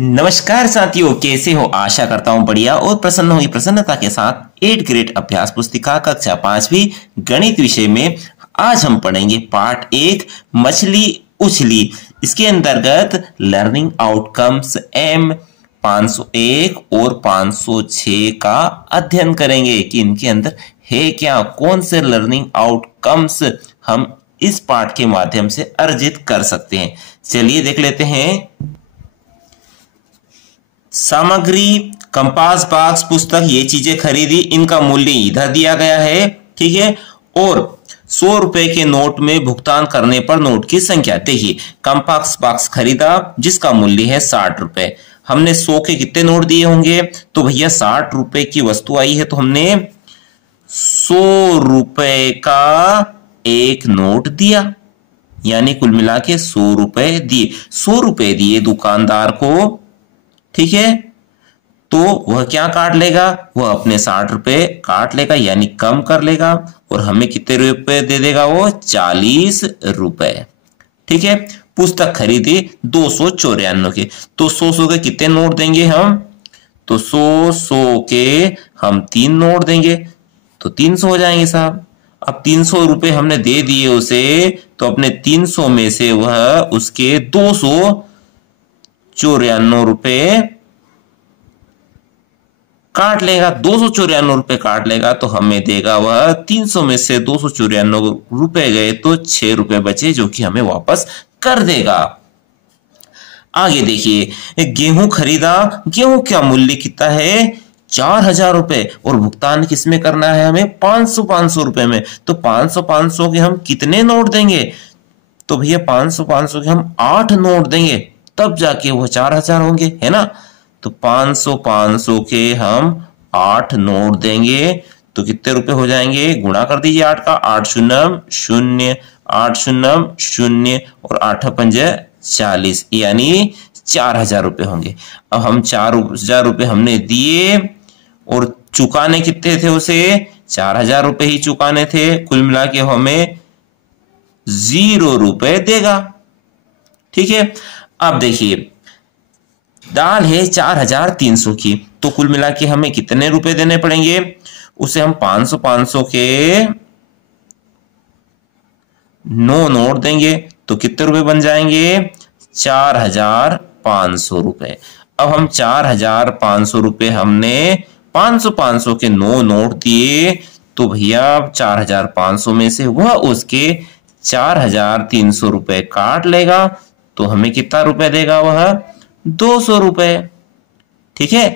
नमस्कार साथियों, कैसे हो? आशा करता हूँ बढ़िया और प्रसन्न होगी। प्रसन्नता के साथ 8th ग्रेड अभ्यास पुस्तिका कक्षा 5वीं गणित विषय में आज हम पढ़ेंगे पार्ट 1 मछली उछली। इसके अंतर्गत लर्निंग आउटकम्स M 501 और 506 का अध्ययन करेंगे कि इनके अंदर है क्या, कौन से लर्निंग आउटकम्स हम इस पाठ के माध्यम से अर्जित कर सकते हैं। चलिए देख लेते हैं। सामग्री, कंपास बॉक्स, पुस्तक, ये चीजें खरीदी, इनका मूल्य इधर दिया गया है, ठीक है। और 100 रुपए के नोट में भुगतान करने पर नोट की संख्या। देखिए, कंपास बॉक्स खरीदा जिसका मूल्य है 60 रुपए। हमने 100 के कितने नोट दिए होंगे? तो भैया 60 रुपए की वस्तु आई है तो हमने 100 रुपए का एक नोट दिया, यानी कुल मिला के 100 रुपए दिए। 100 रुपए दिए दुकानदार को, ठीक है। तो वह क्या काट लेगा? वह अपने 60 रुपए काट लेगा, यानी कम कर लेगा, और हमें कितने रुपए दे देगा? वो 40 रुपए, ठीक है। पुस्तक खरीदी 294 के, तो 100 के कितने नोट देंगे हम? तो 100 के हम 3 नोट देंगे तो 300 हो जाएंगे साहब। अब 300 रुपए हमने दे दिए उसे, तो अपने 300 में से वह उसके 294 रुपए काट लेगा। 294 रुपए काट लेगा तो हमें देगा वह 300 में से 294 रुपए गए तो 6 रुपए बचे, जो कि हमें वापस कर देगा। आगे देखिए, गेहूं खरीदा, गेहूं का मूल्य कितना है? 4000 रुपए, और भुगतान किसमें करना है हमें? 500 रुपए में। तो 500 के हम कितने नोट देंगे? तो भैया 500 के हम 8 नोट देंगे, तब जाके वो 4000 होंगे, है ना। तो 500 के हम 8 नोट देंगे तो कितने रुपए हो जाएंगे? गुणा कर दीजिए 8 का। 8 शून्य 0, 8 शून्य 0 और 8 पंजे 40, यानी 4000 रुपए होंगे। अब हम 4000 रुपए हमने दिए और चुकाने कितने थे उसे? 4000 रुपए ही चुकाने थे। कुल मिला के हमें 0 रुपए देगा, ठीक है। अब देखिए, दाल है 4300 की, तो कुल मिला के हमें कितने रुपए देने पड़ेंगे? उसे हम 500 के 9 नोट देंगे तो कितने रुपए बन जाएंगे? 4500 रुपए। अब हम 4500 रुपए हमने 500 के 9 नोट दिए, तो भैया 4500 में से वह उसके 4300 रुपए काट लेगा, तो हमें कितना रुपए देगा? वह 200 रुपए, ठीक है।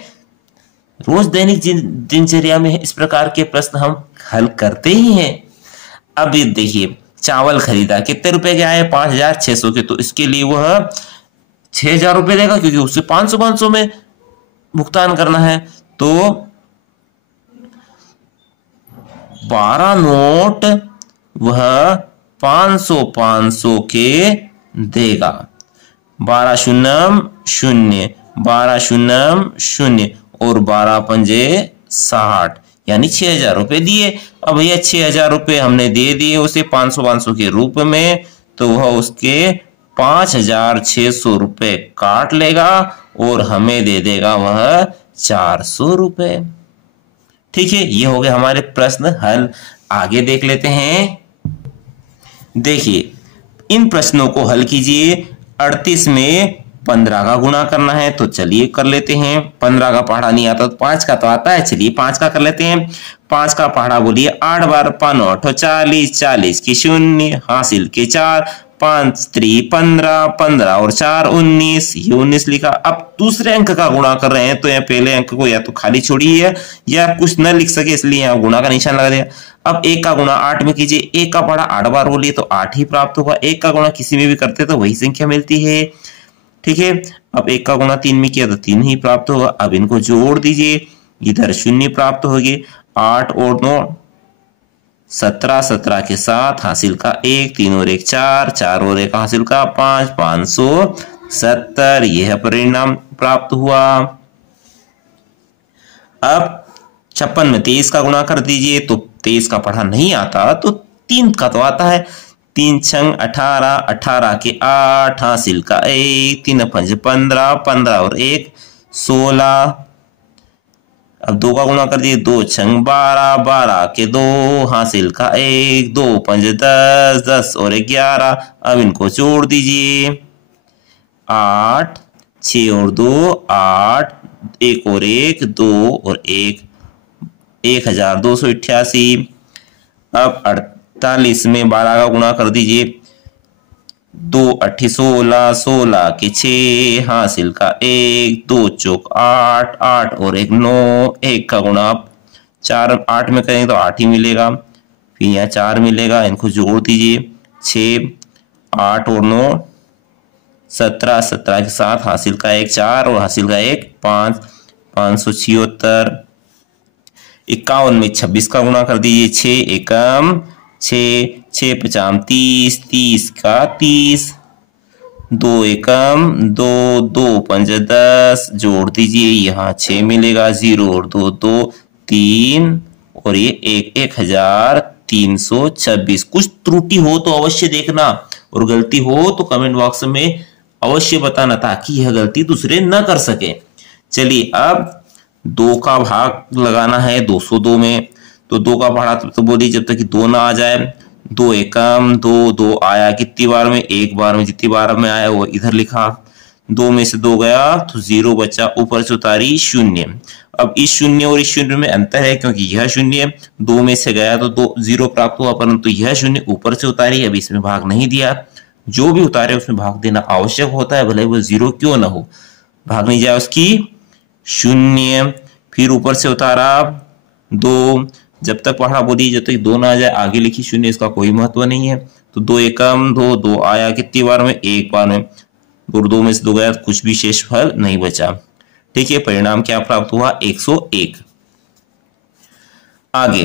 रोज दैनिक दिनचर्या में इस प्रकार के प्रश्न हम हल करते ही हैं। अब ये देखिए, चावल खरीदा, कितने रुपए के आए? 5600 के, तो इसके लिए वह 6000 रुपए देगा, क्योंकि उसे 500 में भुगतान करना है। तो 12 नोट वह 500 के देगा। 12 शून्य 0, 12 शून्य 0 और 12 पंजे 60, यानी 6000 रुपए दिए। अब भैया 6000 रुपए हमने दे दिए उसे 500 के रूप में, तो वह उसके 5600 रुपए काट लेगा और हमें दे देगा वह 400 रुपए, ठीक है। ये हो गए हमारे प्रश्न हल। आगे देख लेते हैं। देखिए, इन प्रश्नों को हल कीजिए। 38 में 15 का गुणा करना है, तो चलिए कर लेते हैं। 15 का पहाड़ा नहीं आता तो 5 का तो आता है, चलिए 5 का कर लेते हैं। 5 का पहाड़ा बोलिए। 8 बार 5 40, 40 की 0 हासिल के 4, 5 3 15, 15 और 4 19, ये 19 लिखा। अब दूसरे अंक का गुणा कर रहे हैं, तो यहाँ पहले अंक को या तो खाली छोड़िए या कुछ न लिख सके, इसलिए यहाँ गुणा का निशान लगा दिया। अब 1 का गुणा 8 में कीजिए। 1 का पहाड़ा 8 बार बोलिए तो 8 ही प्राप्त होगा। 1 का गुणा किसी में भी करते तो वही संख्या मिलती है, ठीक है। अब 1 का गुणा 3 में किया तो 3 ही प्राप्त होगा। अब इनको जोड़ दीजिए, इधर 0 प्राप्त होगी। 8 और 9 17, 17 के साथ हासिल का 1, 3 और 1 4, 4 और 1 हासिल का 5, 570, यह परिणाम प्राप्त हुआ। अब 56 में 23 का गुणा कर दीजिए, तो 23 का पढ़ा नहीं आता तो 3 का तो आता है, 3 छंग 18, 18 के 8 हासिल का 1, 3 पंज 15, 15 और 1 16। अब 2 का गुणा कर दिए, 2 छंग 12, 12 के 2 हासिल का 1, 2 पंज 10, 10 और 11। अब इनको जोड़ दीजिए, 8, 6 और 2 8, 1 और 1 2 और 1 1288। अब 48 में 12 का गुणा कर दीजिए, 2 8 16, 16 के 6 हासिल का 1, 2 चौक 8, 8 और 1 9। 1 का गुणा 4 8 में करेंगे तो 8 ही मिलेगा, फिर यहाँ 4 मिलेगा, इनको जोड़ दीजिए, 6 8 और 9 17, 17 के 7 हासिल का 1 4 और हासिल का 1 5, 576। 51 में 26 का गुणा कर दीजिए, 6 एकम 6, 6 पचाम 30, 30 का 30, 2 एकम 2, 2 पंज 10, जोड़ दीजिए, यहाँ 6 मिलेगा, 0 और 2 2 3 और ये 1326। कुछ त्रुटि हो तो अवश्य देखना और गलती हो तो कमेंट बॉक्स में अवश्य बताना ताकि यह गलती दूसरे न कर सके। चलिए अब 2 का भाग लगाना है 202 में, तो 2 का भाड़ा तो बोलिए जब तक कि 2 ना आ जाए। 2 एकम 2, 2 आया कितनी बार में, एक बार में, जितनी बार में आया वो इधर लिखा। 2 में से 2 गया तो 0 बचा, ऊपर से उतारी 0। अब इस 0 और इस 0 में अंतर है क्योंकि यह 0 2 में से गया तो 2 0 प्राप्त हुआ, परंतु यह 0 ऊपर से उतारी, अब इसमें भाग नहीं दिया। जो भी उतारे उसमें भाग देना आवश्यक होता है, भले वो 0 क्यों ना हो, भाग नहीं जाए उसकी 0। फिर ऊपर से उतारा 2, जब तक पढ़ा बोली जब तक 2 ना आ जाए आगे लिखी 0, इसका कोई महत्व नहीं है। तो 2 एकम 2, 2 आया कितनी बार में, एक बार में, और 2 में से 2 गया तो कुछ भी शेष फल नहीं बचा। ठीक है, परिणाम क्या प्राप्त हुआ, 101। आगे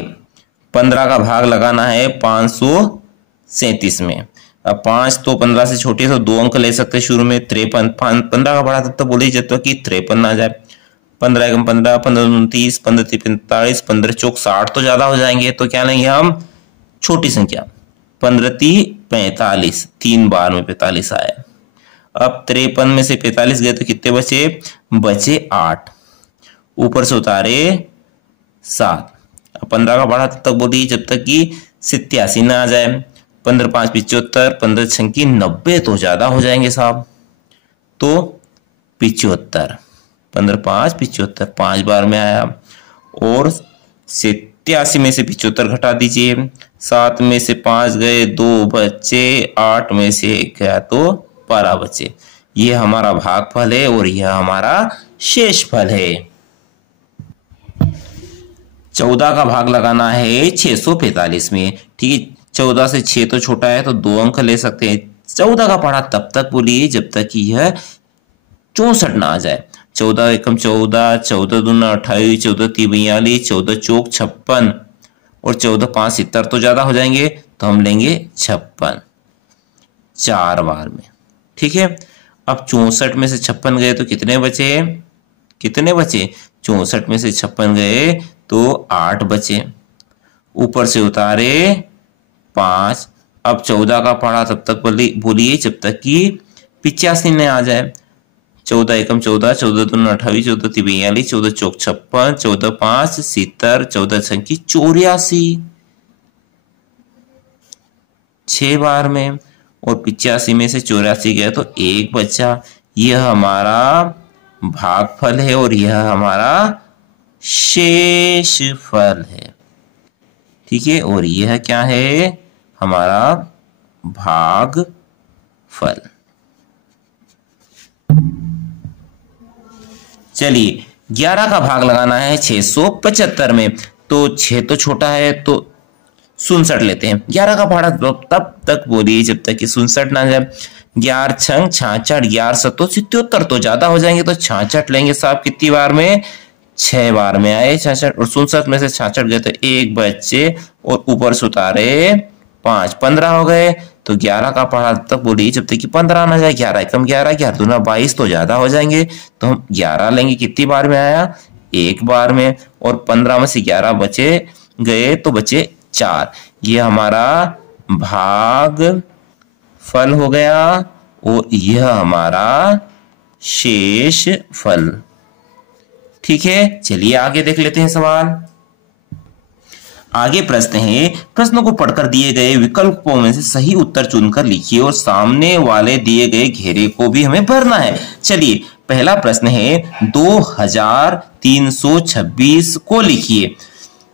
15 का भाग लगाना है 537 में। अब 5 तो 15 से छोटे तो 2 अंक ले सकते शुरू में, 53। 15 का भाड़ा तब तक बोली जब तक कि 53 ना आ जाए। 15 एकम 15, 15 29, 15 45, 15 चौक 60 तो ज्यादा हो जाएंगे, तो क्या लेंगे हम छोटी संख्या, 15 45, 3 बार में 45 आया। अब 53 में से 45 गए तो कितने बचे, बचे 8, ऊपर से उतारे 7। अब 15 का भाड़ा तब तक बोली जब तक कि 87 ना आ जाए। 15 5 75, 15 6 की 90 तो ज्यादा हो जाएंगे साहब, तो 75, 15 5 75 5 बार में आया। और 87 में से 75 घटा दीजिए, 7 में से 5 गए 2 बचे, 8 में से 1 गया तो 12 बचे। ये हमारा भागफल है और यह हमारा शेषफल है। 14 का भाग लगाना है 645 में। ठीक है, 14 से 6 तो छोटा है तो 2 अंक ले सकते हैं। 14 का पढ़ा तब तक बोलिए जब तक कि यह 64 ना आ जाए। 14 एकम 14, 14 दूना 28, 14 तीन 42, 14 चौक 56 और 14 5 70 तो ज्यादा हो जाएंगे, तो हम लेंगे 56 4 बार में। ठीक है, अब 64 में से 56 गए तो कितने बचे, कितने बचे, 64 में से 56 गए तो 8 बचे, ऊपर से उतारे 5। अब 14 का पढ़ा तब तक बोलिए जब तक कि 85 न आ जाए। 14 एकम 14, 14 दूना 28, 14 तीन 42, 14 चौक 56, 14 5 70, 14 छह की 84, 6 बार में। और 85 में से 84 गया तो 1 बचा। यह हमारा भागफल है और यह हमारा शेषफल है। ठीक है, और यह क्या है, हमारा भागफल। चलिए 11 का भाग लगाना है 675 में। तो 6 तो छोटा है तो 67 लेते हैं। 11 का भाड़ा तब तक बोलिए जब तक कि 67 ना जाए। 11 छंग 66, 11 सतो 77 तो ज्यादा हो जाएंगे, तो 66 लेंगे साहब कितनी बार में, 6 बार में आए 66। और 67 में से 66 गए तो 1 बच्चे और ऊपर से उतारे 5, 15 हो गए। तो 11 का पढ़ा तक बोलिए जब तक कि 15 ना जाए। 11 एकम 11, 11 दूना 22 तो ज्यादा हो जाएंगे, तो हम 11 लेंगे कितनी बार में आया, 1 बार में। और 15 में से 11 बचे गए तो बचे 4। ये हमारा भाग फल हो गया और यह हमारा शेष फल। ठीक है, चलिए आगे देख लेते हैं सवाल। आगे प्रश्न है, प्रश्न को पढ़कर दिए गए विकल्पों में से सही उत्तर चुनकर लिखिए और सामने वाले दिए गए घेरे को भी हमें भरना है। चलिए, पहला प्रश्न है 2326 को लिखिए।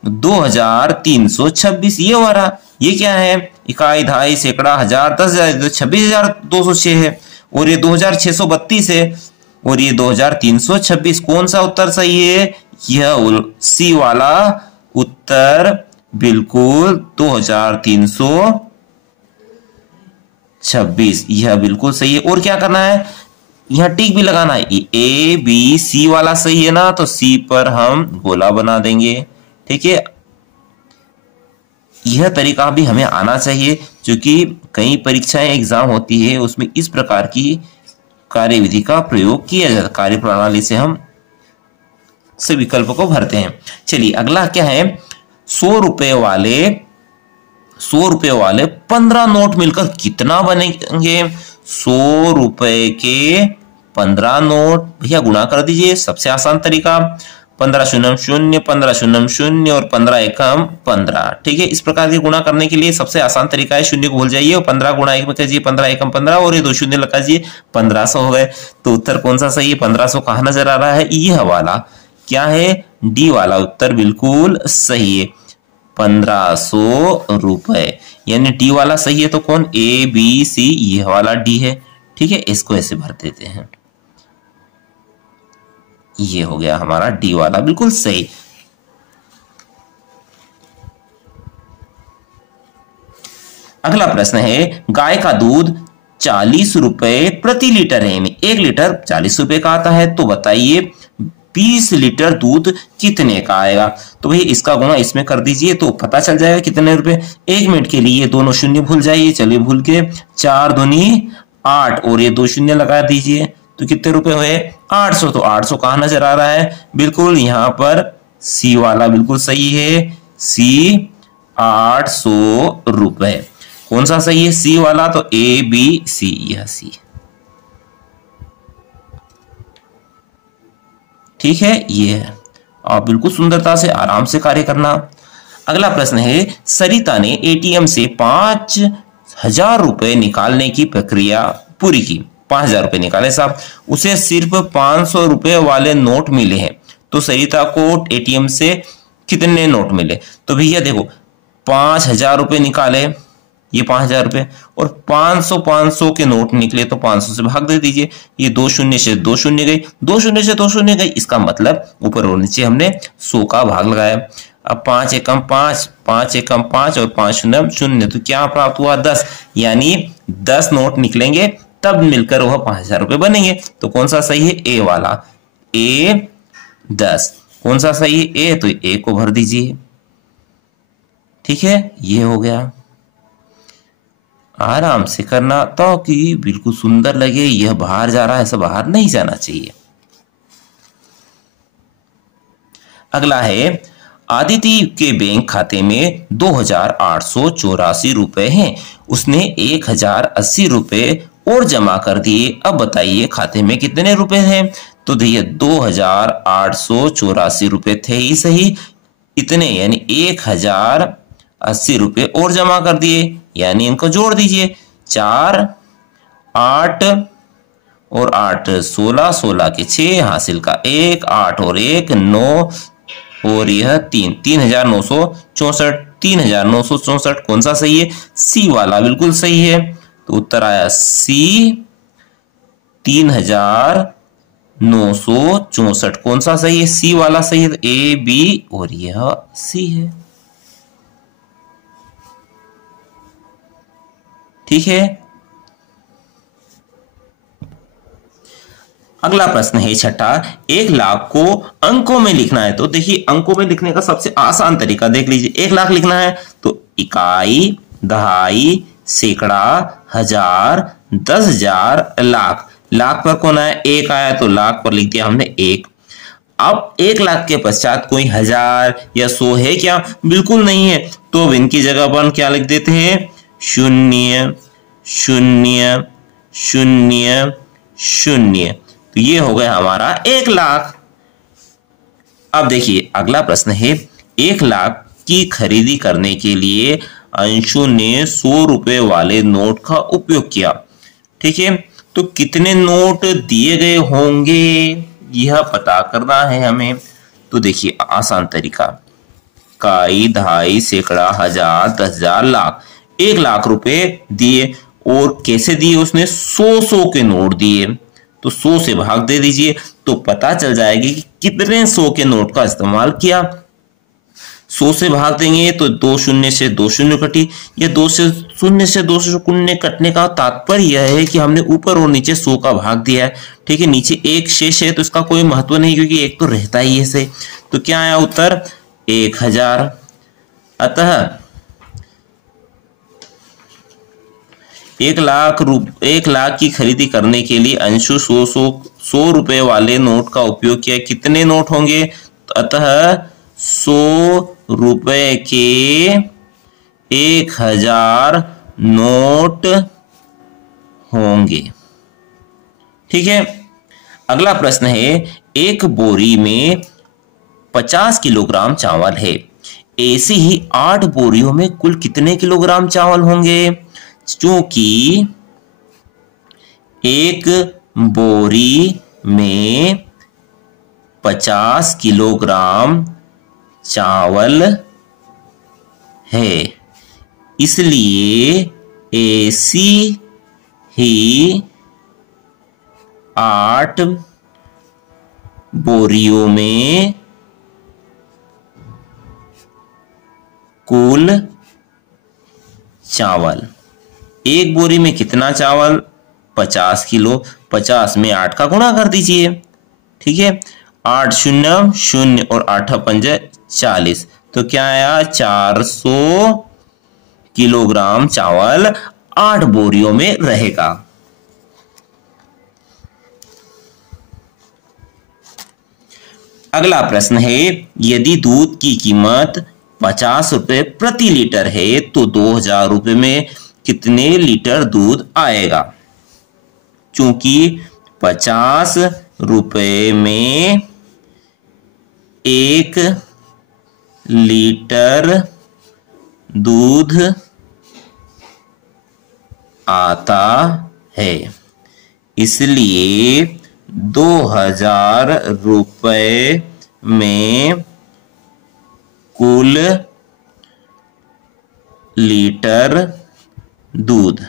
2326 ये वाला, ये क्या है? इकाई, दहाई, सैकड़ा, हजार, 10,000, तो 26,206 है। और ये 2632 है और ये 2326। कौन सा उत्तर सही है? यह सी वाला उत्तर बिल्कुल 2326, यह बिल्कुल सही है। और क्या करना है? यहां टिक भी लगाना है। ए बी सी वाला सही है ना, तो सी पर हम गोला बना देंगे। ठीक है, यह तरीका भी हमें आना चाहिए, क्योंकि कई परीक्षाएं एग्जाम होती है उसमें इस प्रकार की कार्यविधि का प्रयोग किया जाता है। कार्य प्रणाली से हम से विकल्प को भरते हैं। चलिए, अगला क्या है? 100 रुपए वाले 15 नोट मिलकर कितना बनेंगे? 100 रुपए के 15 नोट भैया गुणा कर दीजिए, सबसे आसान तरीका। 15 शून्य शून्य, 15 शून्य शून्य और 15 एकम 15। ठीक है, इस प्रकार के गुणा करने के लिए सबसे आसान तरीका है, शून्य को भूल जाइए और 15 गुणा 1 में कीजिए, 15 एकम 15 और ये 2 शून्य लगा दीजिए, 1500 हो गए। तो उत्तर कौन सा सही है? 1500 कहाँ नजर आ रहा है? यह वाला क्या है? डी वाला उत्तर बिल्कुल सही है, 1500 रुपए, यानी डी वाला सही है। तो कौन? ए बी सी, यह वाला डी है। ठीक है, इसको ऐसे भर देते हैं, ये हो गया हमारा डी वाला बिल्कुल सही। अगला प्रश्न है, गाय का दूध 40 रुपए प्रति लीटर है, यानी 1 लीटर 40 रुपए का आता है। तो बताइए 20 लीटर दूध कितने का आएगा? तो भाई इसका गुणा इसमें कर दीजिए तो पता चल जाएगा कितने रुपए। 1 मिनट के लिए दोनों शून्य भूल जाइए, चलिए भूल के, 4 दूनी 8 और ये 2 शून्य लगा दीजिए, तो कितने रुपए हुए? 800। तो 800 कहाँ नजर आ रहा है? बिल्कुल यहाँ पर सी वाला बिल्कुल सही है, सी 800 रुपए। कौन सा सही है? सी वाला। तो ए बी सी, यह सी। ठीक है, ये है। आप बिल्कुल सुंदरता से आराम से कार्य करना। अगला प्रश्न है, सरिता ने एटीएम से 5000 रुपए निकालने की प्रक्रिया पूरी की। 5000 रुपए निकाले साहब, उसे सिर्फ 500 रुपए वाले नोट मिले हैं। तो सरिता को एटीएम से कितने नोट मिले? तो भैया देखो, 5000 रुपए निकाले, ये 5000 रुपए, और 500 के नोट निकले, तो 500 से भाग दे दीजिए। ये 2 शून्य से 2 शून्य गई, 2 शून्य से 2 शून्य गई, इसका मतलब ऊपर और नीचे हमने 100 का भाग लगाया। अब 5 एकम 5, 5 एकम 5 और 5 शून्य शून्य, तो क्या प्राप्त हुआ? 10, यानी 10 नोट निकलेंगे तब मिलकर वह 5000 रुपए बनेंगे। तो कौन सा सही है? ए वाला, ए 10। कौन सा सही है? ए, तो ए को भर दीजिए। ठीक है, ये हो गया। आराम से करना ताकि बिल्कुल सुंदर लगे। यह बाहर जा रहा है, ऐसा बाहर नहीं जाना चाहिए। अगला है, आदिति के बैंक खाते में 2884 रुपए हैं। उसने 1080 रुपए और जमा कर दिए। अब बताइए खाते में कितने रुपए हैं? तो देखिए 2884 रुपए थे ही सही, इतने यानी 1080 रुपए और जमा कर दिए, यानी इनको जोड़ दीजिए। 4 8 और 8 16, 16 के 6, हासिल का 1, 8 और 1 9 और यह 3, 3964। 3964 कौन सा सही है? सी वाला बिल्कुल सही है। तो उत्तर आया सी 3964। कौन सा सही है? सी वाला सही है। तो ए बी और यह सी है। ठीक है, अगला प्रश्न है छठा, 1 लाख को अंकों में लिखना है। तो देखिए अंकों में लिखने का सबसे आसान तरीका देख लीजिए। 1 लाख लिखना है तो इकाई, दहाई, सैकड़ा, हजार, 10,000, लाख। लाख पर कौन आया? 1 आया, तो लाख पर लिख दिया हमने 1। अब 1 लाख के पश्चात कोई 1000 या 100 है क्या? बिल्कुल नहीं है। तो अब इनकी जगह पर हम क्या लिख देते हैं? शून्य शून्य शून्य शून्य। तो ये हो गया हमारा 1,00,000। अब देखिए अगला प्रश्न है, 1,00,000 की खरीदी करने के लिए अंशु ने 100 रुपए वाले नोट का उपयोग किया। ठीक है, तो कितने नोट दिए गए होंगे यह पता करना है हमें। तो देखिए आसान तरीका, काई, दहाई, सैकड़ा, हजार, 10,000, लाख। 1,00,000 रुपए दिए और कैसे दिए उसने, 100 के नोट दिए। तो 100 से भाग दे दीजिए तो पता चल जाएगी कि कितने 100 के नोट का इस्तेमाल किया। 100 से भाग देंगे तो 2 शून्य से 2 शून्य कटी। ये 2 से शून्य से 2 शून्य कटने का तात्पर्य यह है कि हमने ऊपर और नीचे 100 का भाग दिया है। ठीक है, नीचे एक शेष है तो इसका कोई महत्व नहीं क्योंकि एक तो रहता ही है से। तो क्या आया उत्तर, 1,000। अतः 1,00,000 की खरीदी करने के लिए अंशु 100 रुपए वाले नोट का उपयोग किया। कितने नोट होंगे, अतः 100 रुपए के 1,000 नोट होंगे। ठीक है, अगला प्रश्न है, एक बोरी में 50 किलोग्राम चावल है। ऐसी ही 8 बोरियों में कुल कितने किलोग्राम चावल होंगे। क्योंकि एक बोरी में 50 किलोग्राम चावल है, इसलिए ऐसी ही 8 बोरियों में कुल चावल, एक बोरी में कितना चावल, 50 किलो। 50 में 8 का गुणा कर दीजिए। ठीक है, 8 शून्य शून्य और 8 पंजे 40। तो क्या आया, 400 किलोग्राम चावल 8 बोरियों में रहेगा। अगला प्रश्न है, यदि दूध की कीमत 50 रुपए प्रति लीटर है तो 2,000 रुपए में कितने लीटर दूध आएगा। क्योंकि 50 रुपए में 1 लीटर दूध आता है, इसलिए 2,000 रुपए में कुल लीटर दूध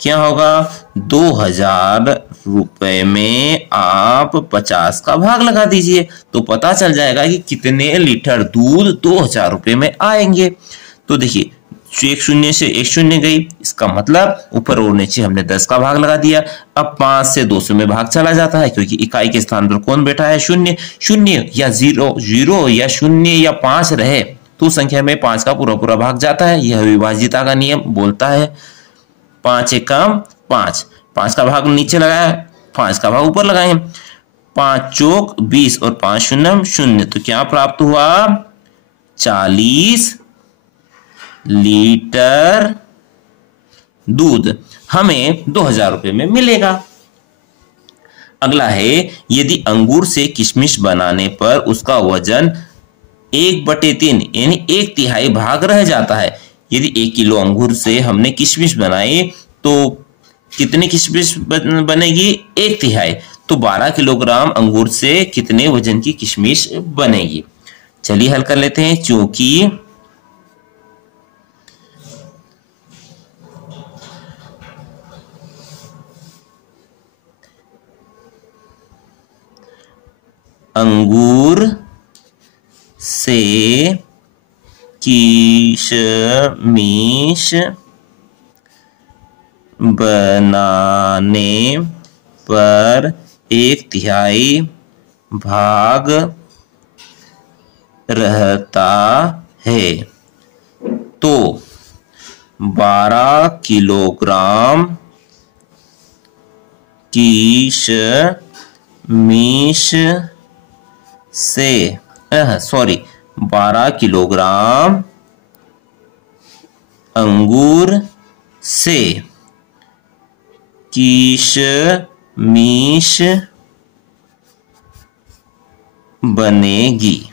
क्या होगा, 2,000 रुपए में आप 50 का भाग लगा दीजिए तो पता चल जाएगा कि कितने लीटर दूध 2,000 रुपए में आएंगे। तो देखिए एक शून्य से एक शून्य गई, इसका मतलब ऊपर और नीचे हमने 10 का भाग लगा दिया। अब 5 से 200 में भाग चला जाता है क्योंकि इकाई के स्थान पर कौन बैठा है, शून्य। शून्य या 0 या 0 या 5 रहे तो संख्या में 5 का पूरा पूरा भाग जाता है। यह विभाज्यता का नियम बोलता है। 5 एकम 5, 5 का भाग नीचे लगाया, 5 का भाग ऊपर लगाए। 5 चौक 20 और 5 शून्य शून्य, तो क्या प्राप्त हुआ, 40 लीटर दूध हमें 2,000 रुपए में मिलेगा। अगला है, यदि अंगूर से किशमिश बनाने पर उसका वजन 1/3 यानी 1/3 भाग रह जाता है। यदि 1 किलो अंगूर से हमने किशमिश बनाई तो कितनी किशमिश बनेगी, 1/3। तो 12 किलोग्राम अंगूर से कितने वजन की किशमिश बनेगी। चलिए हल कर लेते हैं। क्योंकि अंगूर से किशमिश बनाने पर 1/3 भाग रहता है, तो 12 किलोग्राम किशमिश से 12 किलोग्राम अंगूर से किशमिश बनेगी।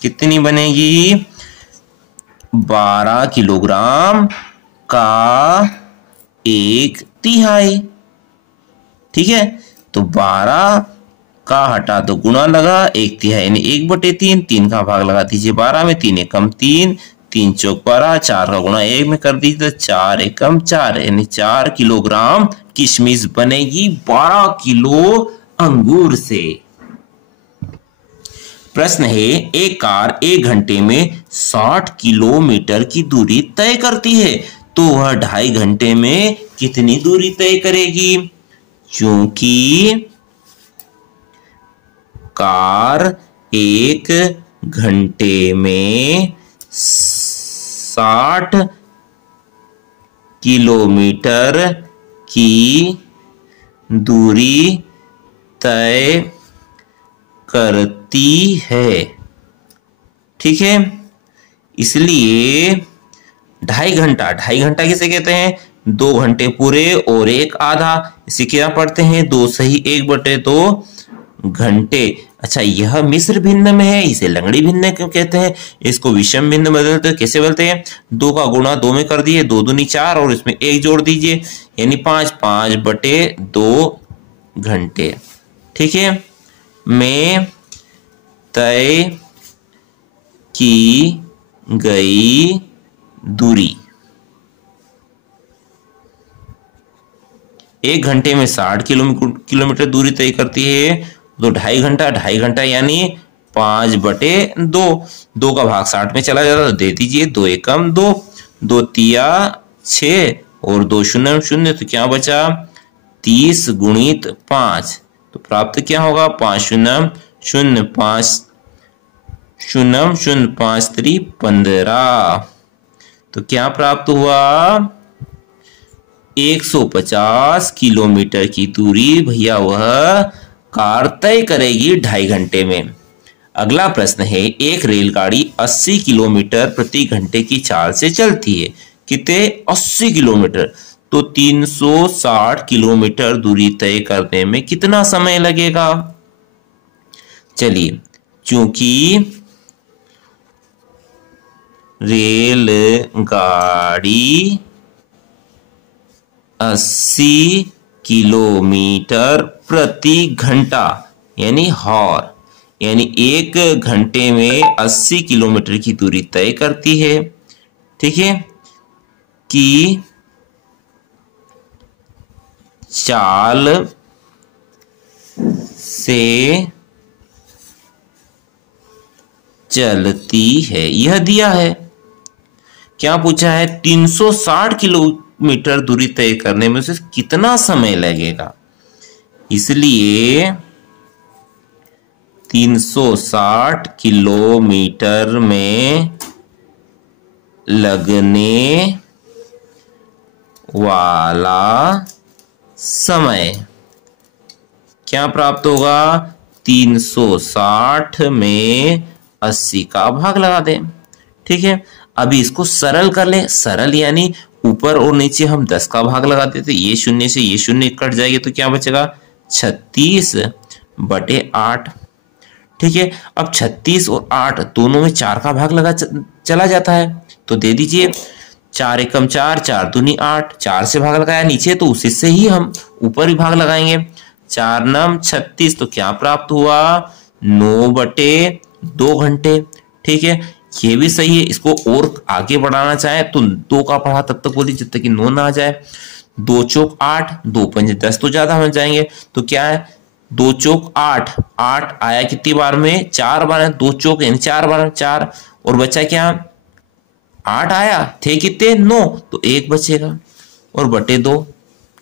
कितनी बनेगी? 12 किलोग्राम का 1/3। ठीक है, तो 12 का हटा तो गुणा लगा, 1/3 यानी 1/3, 3 का भाग लगा दीजिए 12 में, 3 एकम 3, 3 चौक 12, 4 का गुणा 1 में कर दीजिए तो 4 एकम 4 यानी 4 किलोग्राम किशमिश बनेगी 12 किलो अंगूर से। प्रश्न है, एक कार 1 घंटे में 60 किलोमीटर की दूरी तय करती है, तो वह 2.5 घंटे में कितनी दूरी तय करेगी? क्योंकि कार 1 घंटे में 60 किलोमीटर की दूरी तय करती है। ठीक है, इसलिए 2.5 घंटा, 2.5 घंटा किसे कहते हैं? 2 घंटे पूरे और 1 आधा। इसे क्या पढ़ते हैं? 2 सही 1/2 घंटे। अच्छा, यह मिश्र भिन्न में है, इसे लंगड़ी भिन्न क्यों कहते हैं? इसको विषम भिन्न बदलते हैं। कैसे बदलते हैं? 2 का गुणा 2 में कर दिए, 2 दूनी 4 और इसमें 1 जोड़ दीजिए यानी 5, 5/2 घंटे। ठीक है, में तय की गई दूरी 1 घंटे में 60 किलोमीटर दूरी तय करती है, तो 2.5 घंटा यानी 5/2। 2 का भाग 60 में चला जाता तो दे दीजिए 2 एकम 2, 2 तिया 6 और 2 शून्य शून्य, तो क्या बचा? 30 गुणित 5, तो प्राप्त क्या होगा? 5 शून्य शून्य 5 शून्य शून्य 5 3 15। तो क्या प्राप्त हुआ? 150 किलोमीटर की दूरी भैया वह कार तय करेगी 2.5 घंटे में। अगला प्रश्न है, एक रेलगाड़ी 80 किलोमीटर प्रति घंटे की चाल से चलती है। कितने? 80 किलोमीटर, तो 360 किलोमीटर दूरी तय करने में कितना समय लगेगा? चलिए, क्योंकि रेलगाड़ी 80 किलोमीटर प्रति घंटा यानी हॉर, यानी 1 घंटे में 80 किलोमीटर की दूरी तय करती है। ठीक है, कि चाल से चलती है, यह दिया है। क्या पूछा है? 360 किलोमीटर दूरी तय करने में उसे कितना समय लगेगा? इसलिए 360 किलोमीटर में लगने वाला समय क्या प्राप्त होगा? 360 में 80 का भाग लगा दें। ठीक है, अभी इसको सरल कर ले। सरल यानी ऊपर और नीचे हम 10 का भाग लगा देते, ये शून्य से ये शून्य कट जाएगी तो क्या बचेगा? 36/8। ठीक है, अब 36 और 8 दोनों में 4 का भाग लगा चला जाता है, तो दे दीजिए 4 एकम 4, 4 दूनी 8, 4 से भाग लगाया नीचे तो उसी से ही हम ऊपर भी भाग लगाएंगे। 4 नम 36, तो क्या प्राप्त हुआ? 9/2 घंटे। ठीक है, ये भी सही है। इसको और आगे बढ़ाना चाहे तो 2 का पढ़ा तब तक बोली जब तक कि 9 ना आ जाए। 2 चौक 8, 2 पंजे 10 तो ज्यादा हो जाएंगे, तो क्या है? 2 चौक 8, 8 आया कितनी बार में? 4 बार। 2 चौक यानी 4 बार 4, और बचा क्या? 8 आया, थे कितने? 9, तो 1 बचेगा और बटे 2।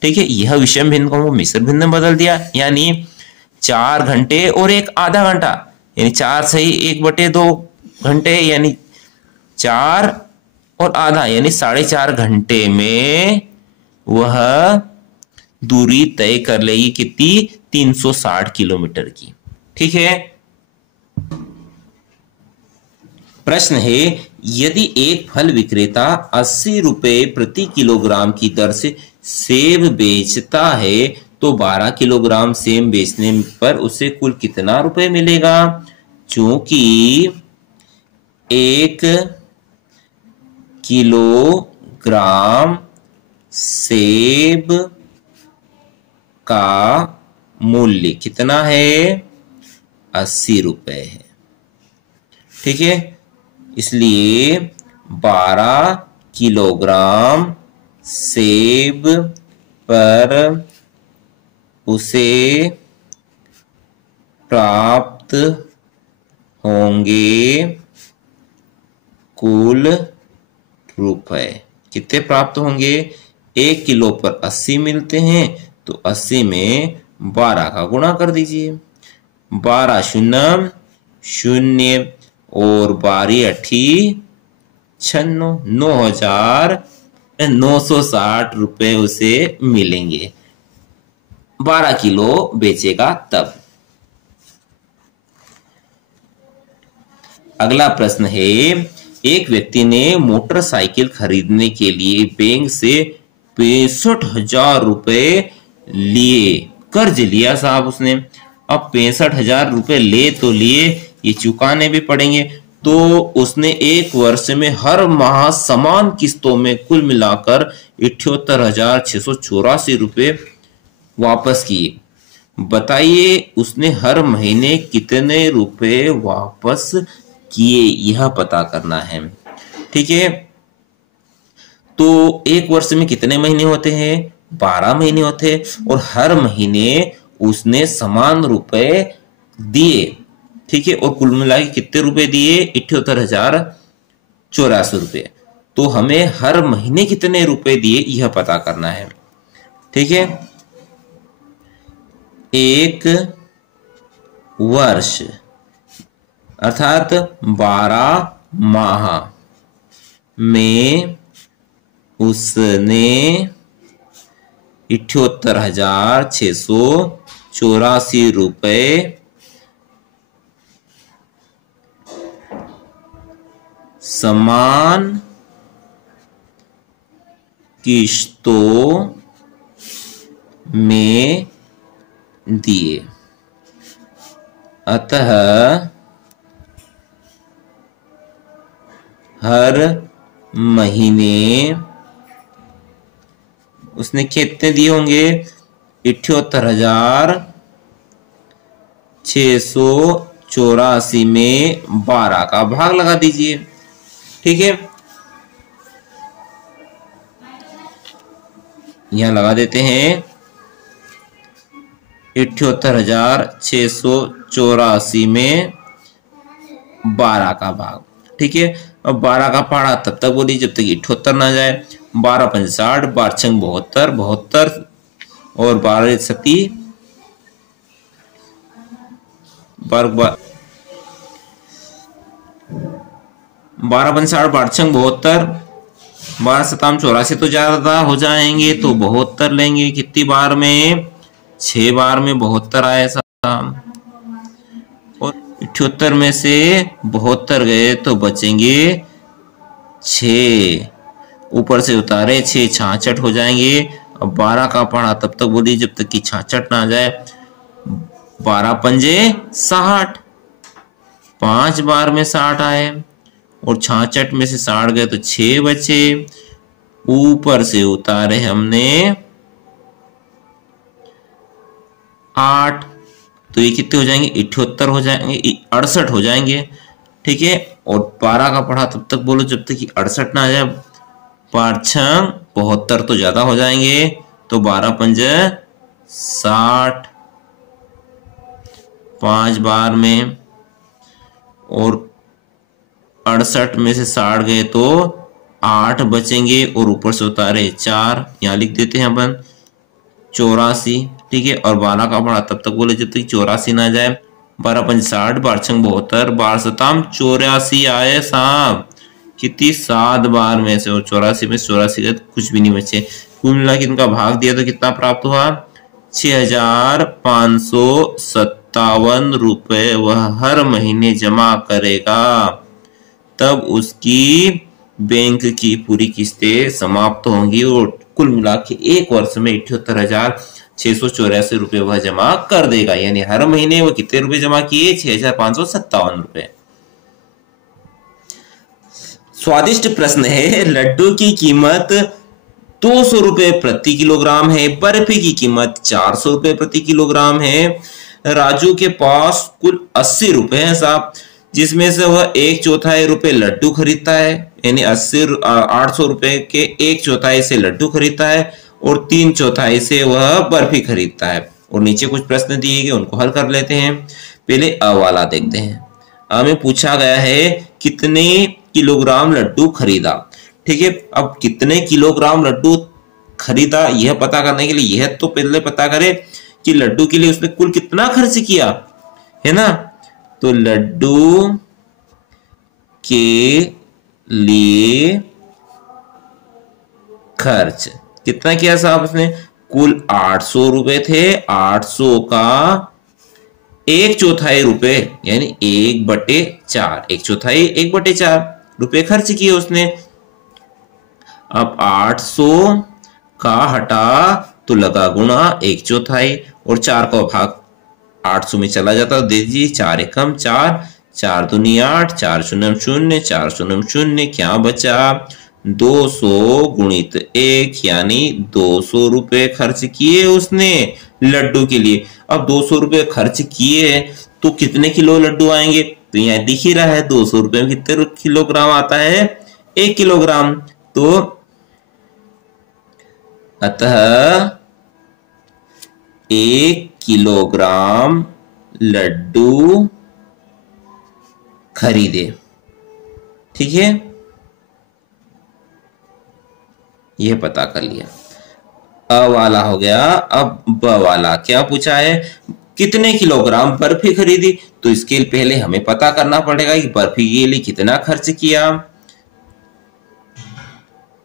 ठीक है, यह विषम भिन्न को मिश्र भिन्न में बदल दिया, यानी 4 घंटे और 1 आधा घंटा, यानी 4 सही 1/2 घंटे, यानी 4 और आधा यानी 4.5 घंटे में वह दूरी तय कर लेगी कितनी? 360 किलोमीटर की। ठीक है, प्रश्न है, यदि एक फल विक्रेता 80 रुपए प्रति किलोग्राम की दर से सेब बेचता है तो 12 किलोग्राम सेब बेचने पर उसे कुल कितना रुपए मिलेगा? चूंकि 1 किलोग्राम सेब का मूल्य कितना है? 80 रुपए है। ठीक है, इसलिए 12 किलोग्राम सेब पर उसे प्राप्त होंगे कुल रुपए। कितने प्राप्त होंगे? 1 किलो पर 80 मिलते हैं तो 80 में 12 का गुणा कर दीजिए। 12 शून्य शून्य और 12 अठी 96, 9,960 रुपए उसे मिलेंगे। 12 किलो बेचेगा तब। अगला प्रश्न है, एक व्यक्ति ने मोटरसाइकिल खरीदने के लिए बैंक से 65,000 रुपए लिए, कर्ज लिया साहब उसने। अब 65,000 रुपए ले तो लिए, ये चुकाने भी पड़ेंगे, तो उसने एक वर्ष में हर माह समान किस्तों में कुल मिलाकर 78,684 रुपए वापस किए। बताइए उसने हर महीने कितने रुपए वापस किए, यह पता करना है। ठीक है, तो एक वर्ष में कितने महीने होते हैं? 12 महीने होते हैं, और हर महीने उसने समान रुपए दिए। ठीक है, और कुल मिला के कितने रुपए दिए? 78,084 रुपए। तो हमें हर महीने कितने रुपए दिए यह पता करना है। ठीक है, एक वर्ष अर्थात 12 माह में उसने 78,684 रुपए समान किस्तों में दिए। अतः हर महीने उसने कितने दिए होंगे? 78,684 में 12 का भाग लगा दीजिए। ठीक है, यहां लगा देते हैं 78,684 में 12 का भाग। ठीक है, अब 12 का पहाड़ा तब तक बोली जब तक 78 ना जाए। 12 पंच 60, 12 छंग 72, 72 और 12 सती 12 पंच 60, 12 छंग 72, 12 सताम 84 तो ज्यादा हो जाएंगे, तो 72 लेंगे। कितनी बार में? 6 बार में 72 आए साहब, और 78 में से 72 गए तो बचेंगे 6, ऊपर से उतारे 6, 66 हो जाएंगे। अब 12 का पढ़ा तब तक बोली जब तक कि 66 ना आ जाए। 12 पंजे 60, 5 बार में 60 आए, और 66 में से 60 गए तो 6 बचे, ऊपर से उतारे हमने 8, तो ये कितने हो जाएंगे? 78 हो जाएंगे, 68 हो जाएंगे। ठीक है, और 12 का पढ़ा तब तक बोलो जब तक कि 68 ना आ जाए। 5 छंग 72 तो ज्यादा हो जाएंगे, तो 12 पंजे 60, 5 बार में, और 68 में से 60 गए तो 8 बचेंगे, और ऊपर से उतारे 4, यहाँ लिख देते हैं अपन 84। ठीक है, और 12 का पढ़ा तब तक बोले जब तक 84 ना जाए। 12 पंच 60, 12 छंग 72, 12 सताम 84 आए साहब। कितनी? 7 बार में से, और 84 में 84 गए तो कुछ भी नहीं बचे। कुल मिला के इनका भाग दिया तो कितना प्राप्त हुआ? 6,557 रुपए वह हर महीने जमा करेगा। तब उसकी बैंक की पूरी किस्तें समाप्त होंगी और कुल मिला के एक वर्ष में 78,684 रुपए वह जमा कर देगा। यानी हर महीने वो कितने रुपए जमा किए? 6,557 रुपए। स्वादिष्ट प्रश्न है, लड्डू की कीमत 200 रुपए प्रति किलोग्राम है, बर्फी की कीमत 400 रुपए प्रति किलोग्राम है। राजू के पास कुल 80 रुपए है साहब, जिसमें से वह 1/4 रुपए लड्डू खरीदता है, यानी 800 रुपए के 1/4 से लड्डू खरीदता है और 3/4 से वह बर्फी खरीदता है। और नीचे कुछ प्रश्न दिए गए, उनको हल कर लेते हैं। पहले अ वाला देखते हैं। अ में पूछा गया है कितने किलोग्राम लड्डू खरीदा। ठीक है, अब कितने किलोग्राम लड्डू खरीदा यह पता करने के लिए यह तो पहले पता करें कि लड्डू के लिए उसने कुल कितना खर्च किया, है ना। तो लड्डू के लिए खर्च कितना किया साहब उसने? कुल 800 रुपए थे। 800 का 1/4 रुपए यानी 1/4, 1/4 1/4 रुपए खर्च किए उसने। अब 800 का हटा तो लगा गुणा 1/4 और 4 का भाग 800 में चला जाता, दे दीजिए 4 एकम 4, 4 दूनी 8, 4 शून्य 0, 4 शून्य 0, क्या बचा? 200 गुणित 1 यानी 200 रुपए खर्च किए उसने लड्डू के लिए। अब 200 रुपए खर्च किए तो कितने किलो लड्डू आएंगे? तो यहाँ दिख ही रहा है 200 रुपए में कितने किलोग्राम आता है? 1 किलोग्राम। तो अतः 1 किलोग्राम लड्डू खरीदे। ठीक है, यह पता कर लिया। अ वाला हो गया। अब ब वाला क्या पूछा है? कितने किलोग्राम बर्फी खरीदी। तो इसके पहले हमें पता करना पड़ेगा कि बर्फी के लिए कितना खर्च किया।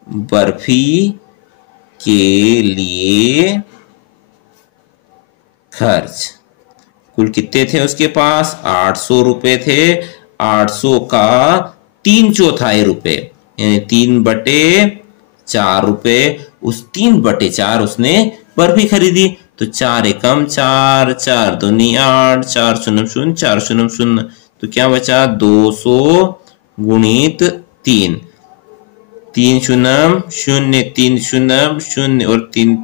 बर्फी के लिए खर्च कुल कितने थे उसके पास? 800 रुपए थे। 800 का 3/4 रुपए यानी 3/4 रुपए, उस 3/4 उसने बर्फी खरीदी। तो 4 एकम 4, 4 दूनी 8, 4 शून्य 0, 4 शून्य 0, तो क्या बचा? 200 गुणित 3, 3 शून्य 0, 3 शून्य 0 और 3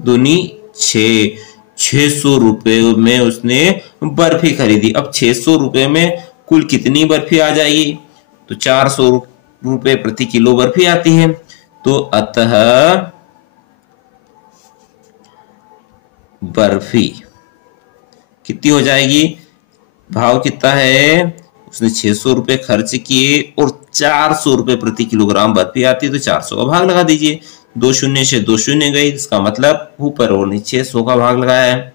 दूनी 6, 600 रुपए में उसने बर्फी खरीदी। अब 600 रुपए में कुल कितनी बर्फी आ जाएगी? तो 400 रुपए प्रति किलो बर्फी आती है। तो अतः बर्फी कितनी हो जाएगी? भाव कितना है? उसने 600 रुपए खर्च किए और 400 रुपए प्रति किलोग्राम बर्फी आती है, तो 400 का भाग लगा दीजिए। 2 शून्य से 2 शून्य गई, इसका मतलब ऊपर और नीचे 100 का भाग लगाया है।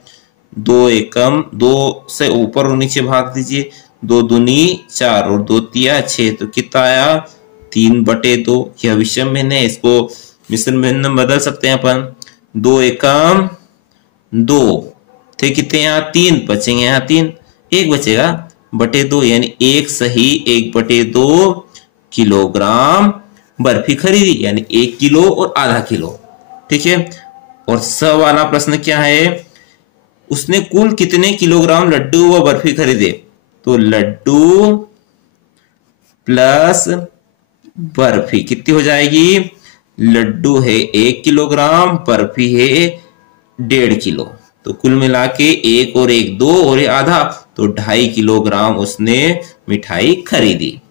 2 एकम 2 से ऊपर और नीचे भाग दीजिए। 2 दूनी 4 और 2 तिया 6, तो कितना आया? 3/2। यह विषम भिन्न है, इसको मिश्र भिन्न में बदल सकते हैं अपन। 2 एकम 2 थे, कितने यहाँ? 3 बचेंगे, यहाँ 3, 1 बचेगा बटे 2 यानी 1 सही 1/2 किलोग्राम बर्फी खरीदी, यानी 1 किलो और आधा किलो। ठीक है, और स वाला प्रश्न क्या है? उसने कुल कितने किलोग्राम लड्डू व बर्फी खरीदे। तो लड्डू प्लस बर्फी कितनी हो जाएगी? लड्डू है 1 किलोग्राम, बर्फी है 1.5 किलो, तो कुल मिला के 1 और 1 2 और ये आधा, तो 2.5 किलोग्राम उसने मिठाई खरीदी।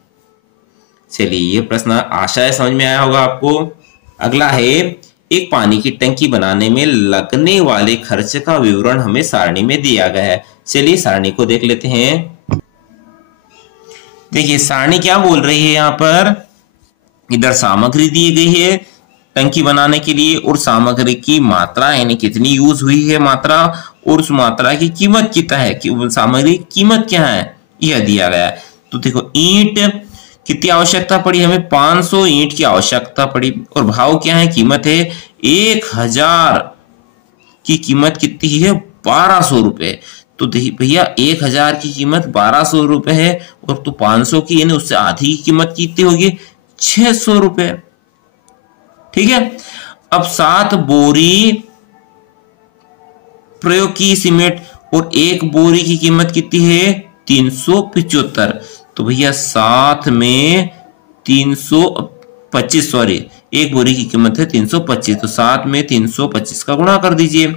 चलिए, ये प्रश्न आशा है समझ में आया होगा आपको। अगला है, एक पानी की टंकी बनाने में लगने वाले खर्च का विवरण हमें सारणी में दिया गया है। चलिए सारणी को देख लेते हैं। देखिए सारणी क्या बोल रही है, यहाँ पर इधर सामग्री दी गई है टंकी बनाने के लिए और सामग्री की मात्रा यानी कितनी यूज हुई है मात्रा, और उस मात्रा की कीमत कितना है कि सामग्री की कीमत क्या है यह दिया गया है। तो देखो ईंट कितनी आवश्यकता पड़ी, हमें 500 ईंट की आवश्यकता पड़ी और भाव क्या है, कीमत है 1000 की कीमत कितनी है 1200 रुपए। तो भैया 1000 की कीमत 1200 रुपए है और तो 500 की यानी उससे आधी की कीमत कितनी होगी 600 रुपए। ठीक है, अब 7 बोरी प्रयोग की सीमेंट और 1 बोरी की कीमत कितनी है 375। तो भैया 7 में 325 सॉरी 1 बोरी की कीमत है 325, तो 7 में 325 का गुणा कर दीजिए।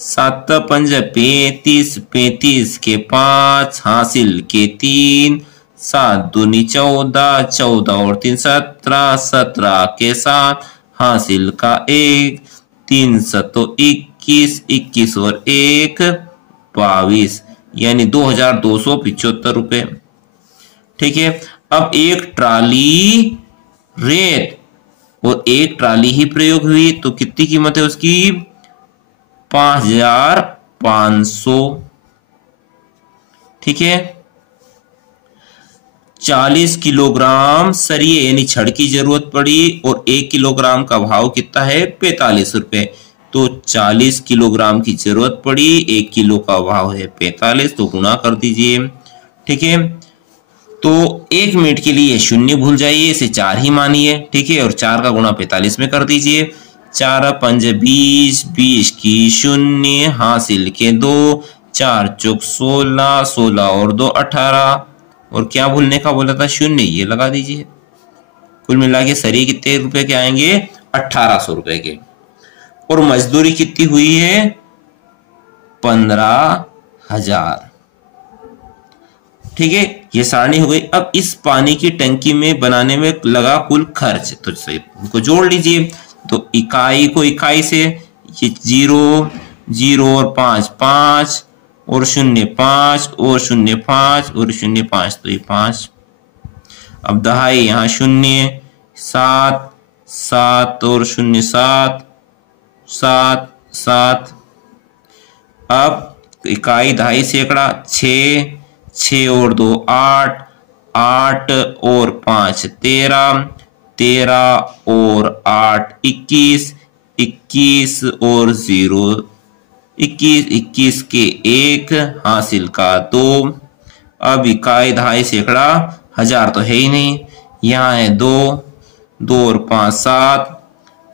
7 पंज 35, 35 के 5 हासिल के 3, 7 दूनी 14, 14 और 3 17, 17 के 7 हासिल का 1, 3 सतो 21, 21 और 1 22 यानी 2275 रुपए। ठीक है, अब एक ट्राली रेत और 1 ट्राली ही प्रयोग हुई तो कितनी कीमत है उसकी 5500। ठीक है, 40 किलोग्राम सरिये यानी छड़ की जरूरत पड़ी और 1 किलोग्राम का भाव कितना है 45 रुपए। तो 40 किलोग्राम की जरूरत पड़ी, 1 किलो का भाव है 45, तो गुणा कर दीजिए। ठीक है, तो 1 मिनट के लिए शून्य भूल जाइए, इसे 4 ही मानिए। ठीक है, और 4 का गुणा 45 में कर दीजिए। 4 पंज 20, 20 की शून्य हासिल के 2, 4 चौक 16, 16 और 2 18 और क्या भूलने का बोला था शून्य, ये लगा दीजिए। कुल मिला के सरिये कितने रुपए के आएंगे 1800 रुपए के। और मजदूरी कितनी हुई है 15,000। ठीक है, ये सारणी हो गई। अब इस पानी की टंकी में बनाने में लगा कुल खर्च, तो इनको जोड़ लीजिए। तो इकाई को इकाई से ये 0 0 और 5 5 और 0 5 और 0 5 और 0 5, तो ये 5। अब दहाई यहाँ 0 7 7 और 0 7 7 7। अब इकाई दहाई सैकड़ा 6 6 और 2 8 8 और 5 13 13 और 8 21 21 और 0 21 21 के 1 हासिल का 2। अब इकाई दहाई सैकड़ा 1000 तो है ही नहीं, यहाँ है 2 2 और 5 7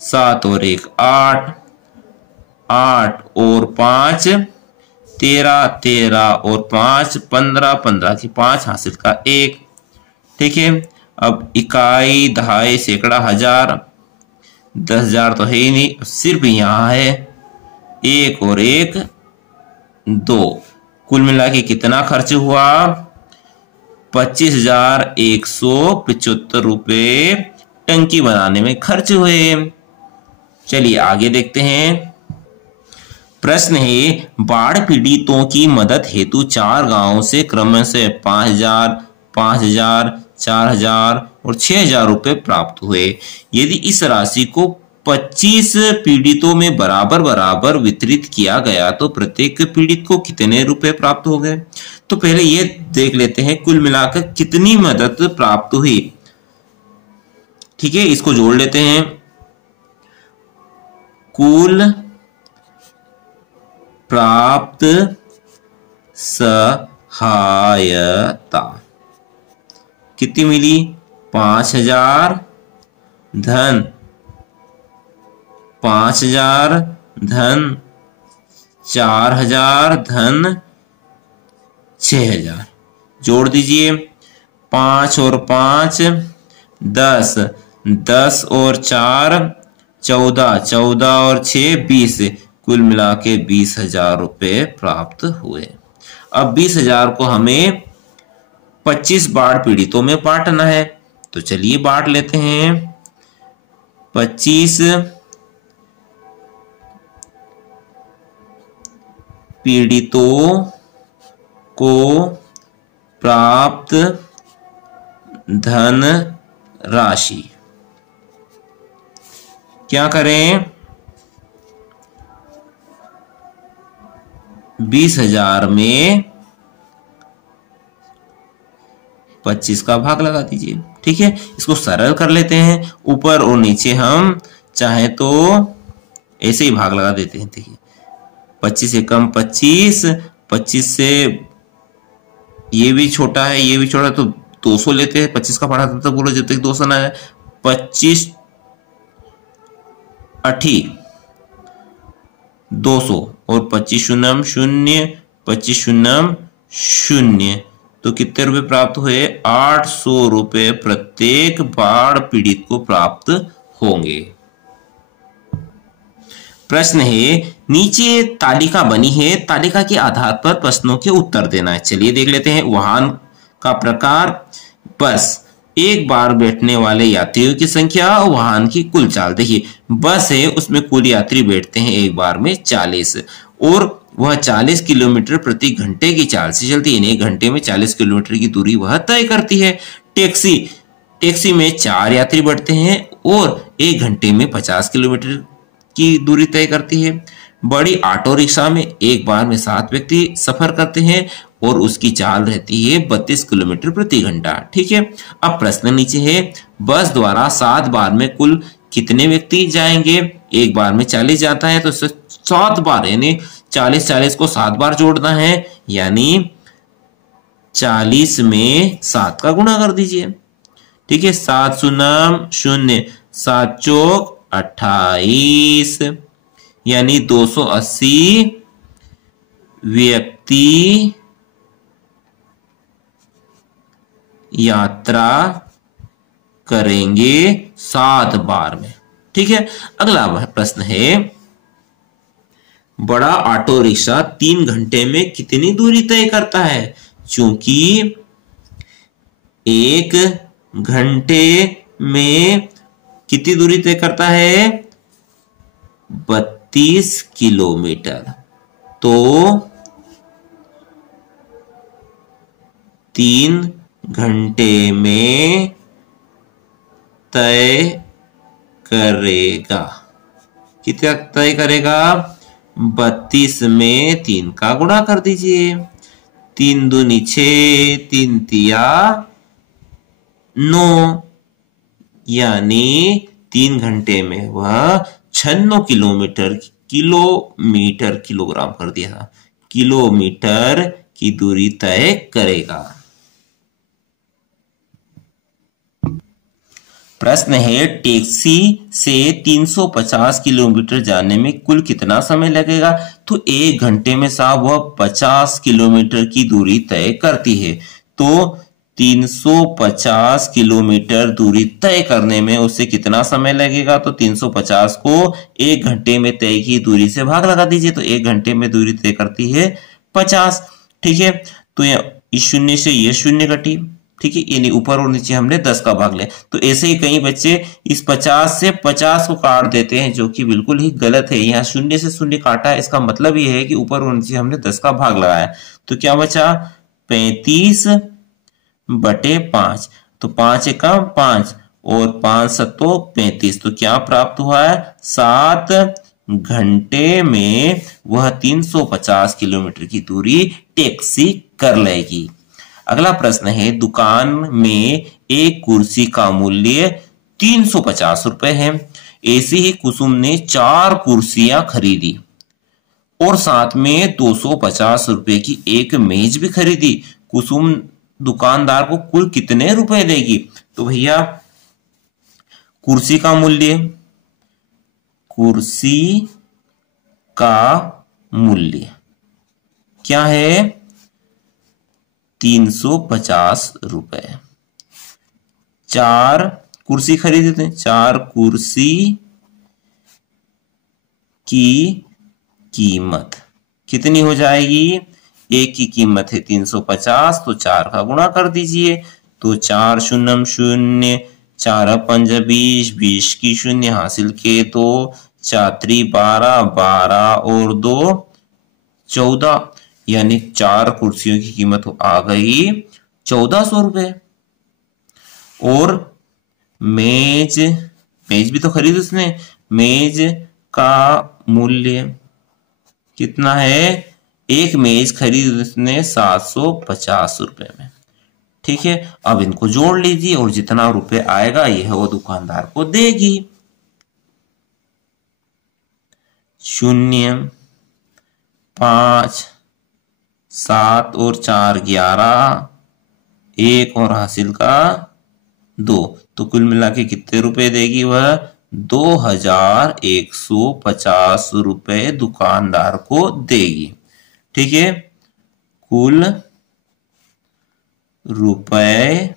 7 और 1 8 8 और 5 13 13 और 5 15 15 की 5 हासिल का 1। ठीक है, अब इकाई दहाई सैकड़ा 1000 10,000 तो है ही नहीं, सिर्फ यहाँ है 1 और 1 2। कुल मिला के कितना खर्च हुआ 25,175 रुपए टंकी बनाने में खर्च हुए। चलिए आगे देखते हैं। प्रश्न है बाढ़ पीड़ितों की मदद हेतु 4 गांवों से क्रमशः 5,000 5,000 4,000 और 6,000 रुपए प्राप्त हुए। यदि इस राशि को 25 पीड़ितों में बराबर बराबर वितरित किया गया तो प्रत्येक पीड़ित को कितने रुपए प्राप्त हो गए। तो पहले ये देख लेते हैं कुल मिलाकर कितनी मदद प्राप्त हुई। ठीक है, इसको जोड़ लेते हैं। कुल प्राप्त सहायता कितनी मिली 5,000 धन 5,000 धन 4,000 धन 6,000। जोड़ दीजिए 5 और 5 10 10 और 4 14 14 और 6 20 कुल मिला के 20,000 रुपए प्राप्त हुए। अब 20,000 को हमें 25 बाढ़ पीड़ितों में बांटना है, तो चलिए बांट लेते हैं। 25 पीड़ितों को प्राप्त धन राशि क्या करें 20,000 में 25 का भाग लगा दीजिए। ठीक है, इसको सरल कर लेते हैं। ऊपर और नीचे हम चाहे तो ऐसे ही भाग लगा देते हैं। देखिए 25 से कम 25 25 से ये भी छोटा है, ये भी छोटा, तो 200 लेते हैं। 25 का पढ़ा था तो बोलो जब तक 200 ना है। 25 अठी 200 और 25 शून्यम शून्य, 25 शून्यम शून्य, तो कितने रुपए प्राप्त हुए? 800 रुपए प्रत्येक बाढ़ पीड़ित को प्राप्त होंगे। प्रश्न है, नीचे तालिका बनी है, तालिका के आधार पर प्रश्नों के उत्तर देना है। चलिए देख लेते हैं। वाहन का प्रकार, बस, एक बार बैठने वाले यात्रियों की संख्या, वाहन की कुल चाल। देखिए बस है, उसमें कुल यात्री बैठते हैं एक बार में 40 और वह 40 किलोमीटर प्रति घंटे की चाल से चलती है, एक घंटे में 40 किलोमीटर की दूरी वह तय करती है। टैक्सी में 4 यात्री बैठते हैं और एक घंटे में 50 किलोमीटर की दूरी तय करती है। बड़ी ऑटो रिक्शा में एक बार में 7 व्यक्ति सफर करते हैं और उसकी चाल रहती है 32 किलोमीटर प्रति घंटा। ठीक है, अब प्रश्न नीचे है, बस द्वारा 7 बार में कुल कितने व्यक्ति जाएंगे? एक बार में 40 जाता है तो 7 बार, यानी 40 को 7 बार जोड़ना है, यानी 40 में 7 का गुणा कर दीजिए। ठीक है, 7 शून्य शून्य, 7 चौक 28, यानी 280 व्यक्ति यात्रा करेंगे 7 बार में। ठीक है, अगला प्रश्न है, बड़ा ऑटो रिक्शा 3 घंटे में कितनी दूरी तय करता है? चूंकि 1 घंटे में कितनी दूरी तय करता है? 32 किलोमीटर, तो 3 घंटे में तय करेगा। कितना तय करेगा? 32 में 3 का गुणा कर दीजिए। 3 दूनी 6, 3 तिया 9, यानी 3 घंटे में वह 96 किलोग्राम कर दिया था, किलोमीटर की दूरी तय करेगा। प्रश्न है, टैक्सी से 350 किलोमीटर जाने में कुल कितना समय लगेगा? तो 1 घंटे में साहब वह 50 किलोमीटर की दूरी तय करती है, तो 350 किलोमीटर दूरी तय करने में उससे कितना समय लगेगा? तो 350 को 1 घंटे में तय की दूरी से भाग लगा दीजिए, तो 1 घंटे में दूरी तय करती है 50। ठीक है, तो इस शून्य से ये शून्य घटी। ठीक है, यानी ऊपर और नीचे हमने 10 का भाग लिया। तो ऐसे ही कई बच्चे इस 50 से 50 को काट देते हैं, जो कि बिल्कुल ही गलत है। यहाँ शून्य से शून्य काटा है, इसका मतलब ये है कि ऊपर और नीचे हमने 10 का भाग लगाया। तो क्या बचा? 35/5, तो 5 एकम 5 और 5 सत्तो 35, तो क्या प्राप्त हुआ है? 7 घंटे में वह 350 किलोमीटर की दूरी टैक्सी कर लेगी। अगला प्रश्न है, दुकान में एक कुर्सी का मूल्य 350 रुपए है। ऐसे ही कुसुम ने 4 कुर्सियां खरीदी और साथ में 250 रुपए की एक मेज भी खरीदी। कुसुम दुकानदार को कुल कितने रुपए देगी? तो भैया कुर्सी का मूल्य क्या है? 350 रुपए। 4 कुर्सी खरीदे थे, 4 कुर्सी की कीमत कितनी हो जाएगी? एक की कीमत है 350, तो 4 का गुणा कर दीजिए, तो 4 शून्य शून्य, 4 पंज 20, 20 की शून्य हासिल के, तो 4 12, 12 और 2 14, यानी 4 कुर्सियों की कीमत आ गई 1400 रुपए। और मेज भी तो खरीदी उसने, मेज का मूल्य कितना है? एक मेज खरीदी उसने 750 रुपए में। ठीक है, अब इनको जोड़ लीजिए और जितना रुपए आएगा यह वो दुकानदार को देगी। 0, 5, 7 और 4 11, 1 और हासिल का 2, तो कुल मिला के कितने रुपए देगी वह? 2150 रुपए दुकानदार को देगी। ठीक है, कुल रुपए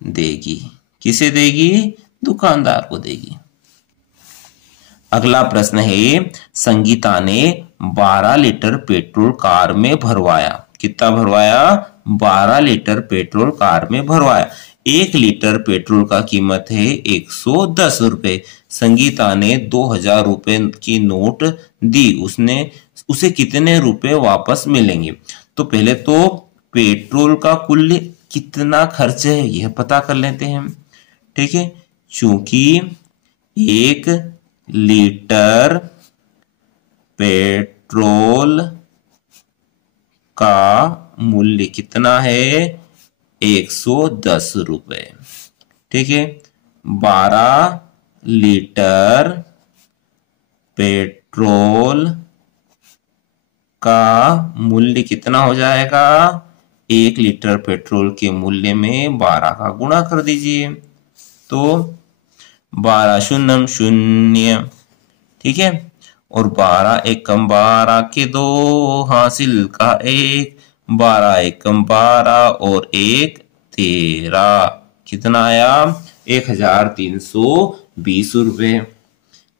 देगी। किसे देगी? दुकानदार को देगी। अगला प्रश्न है, संगीता ने 12 लीटर पेट्रोल कार में भरवाया। कितना भरवाया? 12 लीटर पेट्रोल कार में भरवाया। 1 लीटर पेट्रोल का कीमत है 110 रुपए। संगीता ने 2000 रुपए की नोट दी, उसे कितने रुपए वापस मिलेंगे? तो पहले तो पेट्रोल का कुल कितना खर्च है यह पता कर लेते हैं। ठीक है, चूंकि 1 लीटर पेट्रोल का मूल्य कितना है? 110 रुपए। ठीक है, 12 लीटर पेट्रोल का मूल्य कितना हो जाएगा? 1 लीटर पेट्रोल के मूल्य में 12 का गुणा कर दीजिए, तो 12 शून्य शून्य। ठीक है, और 12 एकम 12 के 2 हासिल का 1, 12 एकम 12 और 1 13। कितना आया? 1320 रुपए।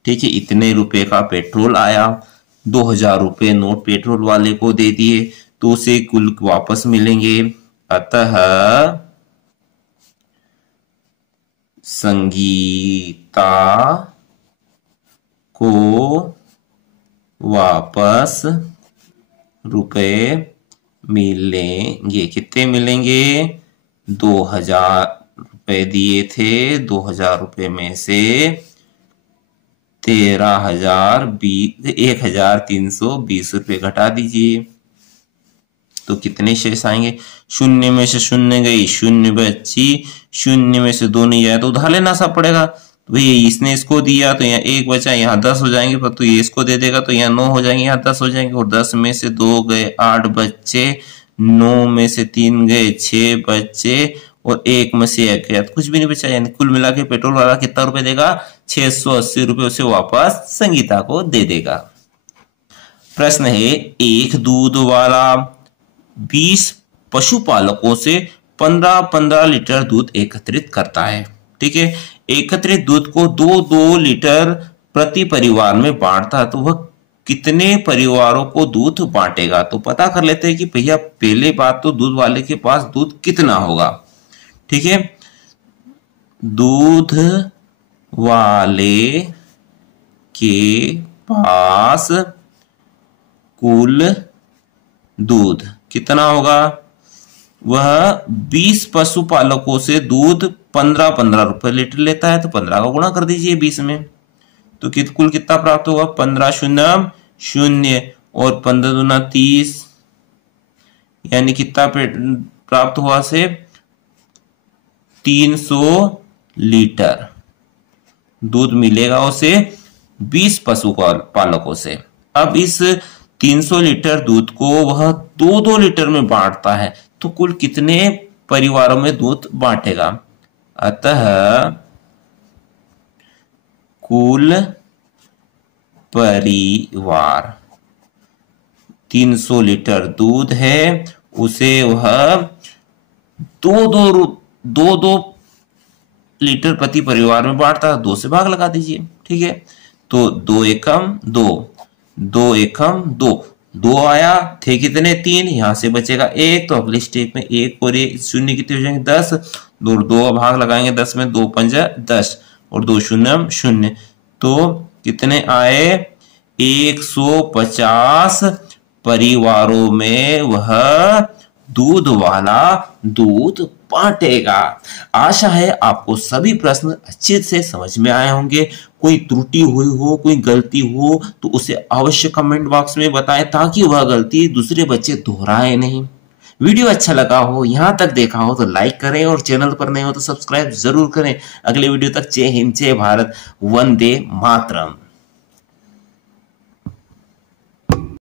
ठीक है, इतने रुपए का पेट्रोल आया। 2000 रुपए नोट पेट्रोल वाले को दे दिए, तो उसे कुल वापस मिलेंगे। अतः संगीता को वापस रुपए मिलेंगे। कितने मिलेंगे? 2000 रुपए दिए थे, 2000 रुपए में से 1320 रुपए घटा दीजिए, तो कितने शेष आएंगे? शून्य में से शून्य गई, शून्य बची, शून्य में से 2 नहीं जाए तो उधार लेना सा पड़ेगा। तो भैया इसने इसको दिया तो यहाँ 1 बचा, यहाँ 10 हो जाएंगे, पर तो ये इसको दे देगा तो यहाँ 9 हो जाएंगे, यहाँ 10 हो जाएंगे, और 10 में से 2 गए 8 बच्चे, 9 में से 3 गए 6 बच्चे, और 1 में से 1 गया, कुछ भी नहीं बचा। यानी कुल मिला के पेट्रोल वाला कितना रुपए देगा? 680 रुपए उसे वापस संगीता को दे देगा। प्रश्न है, एक दूध वाला 20 पशुपालकों से 15-15 लीटर दूध एकत्रित करता है। ठीक है, एकत्रित दूध को 2-2 लीटर प्रति परिवार में बांटता है, तो वह कितने परिवारों को दूध बांटेगा? तो पता कर लेते हैं कि भैया पहले बात तो दूध वाले के पास दूध कितना होगा। ठीक है, दूध वाले के पास कुल दूध कितना होगा? वह 20 पशुपालकों से दूध 15-15 रुपए लीटर लेता है, तो 15 का गुणा कर दीजिए 20 में, तो कुल कितना प्राप्त होगा? 15 शून्य शून्य और 15 दूना 30, यानी कितना प्राप्त हुआ से 300 लीटर दूध मिलेगा उसे 20 पशुपालकों से। अब इस 300 लीटर दूध को वह 2-2 लीटर में बांटता है, तो कुल कितने परिवारों में दूध बांटेगा? अतः कुल परिवार 300 लीटर दूध है, उसे वह 2-2 लीटर प्रति परिवार में बांटता है। 2 से भाग लगा दीजिए। ठीक है, तो 2 एकम 2, 2 एकम 2, 2 आया, थे कितने? 3, यहां से बचेगा 1, तो अगले स्टेप में 1 और 1 शून्य कितने हो जाएंगे? 10, 2 भाग लगाएंगे 10 में, 2 पंजा 10 और 2 शून्य शून्य, तो कितने आए? 150 परिवारों में वह दूध वाला दूध बांटेगा। आशा है आपको सभी प्रश्न अच्छे से समझ में आए होंगे। कोई त्रुटि हुई हो, कोई गलती हो तो उसे अवश्य कमेंट बॉक्स में बताएं, ताकि वह गलती दूसरे बच्चे दोहराए नहीं। वीडियो अच्छा लगा हो, यहाँ तक देखा हो तो लाइक करें, और चैनल पर नए हो तो सब्सक्राइब जरूर करें। अगले वीडियो तक जय हिंद, जय भारत, वंदे मातरम।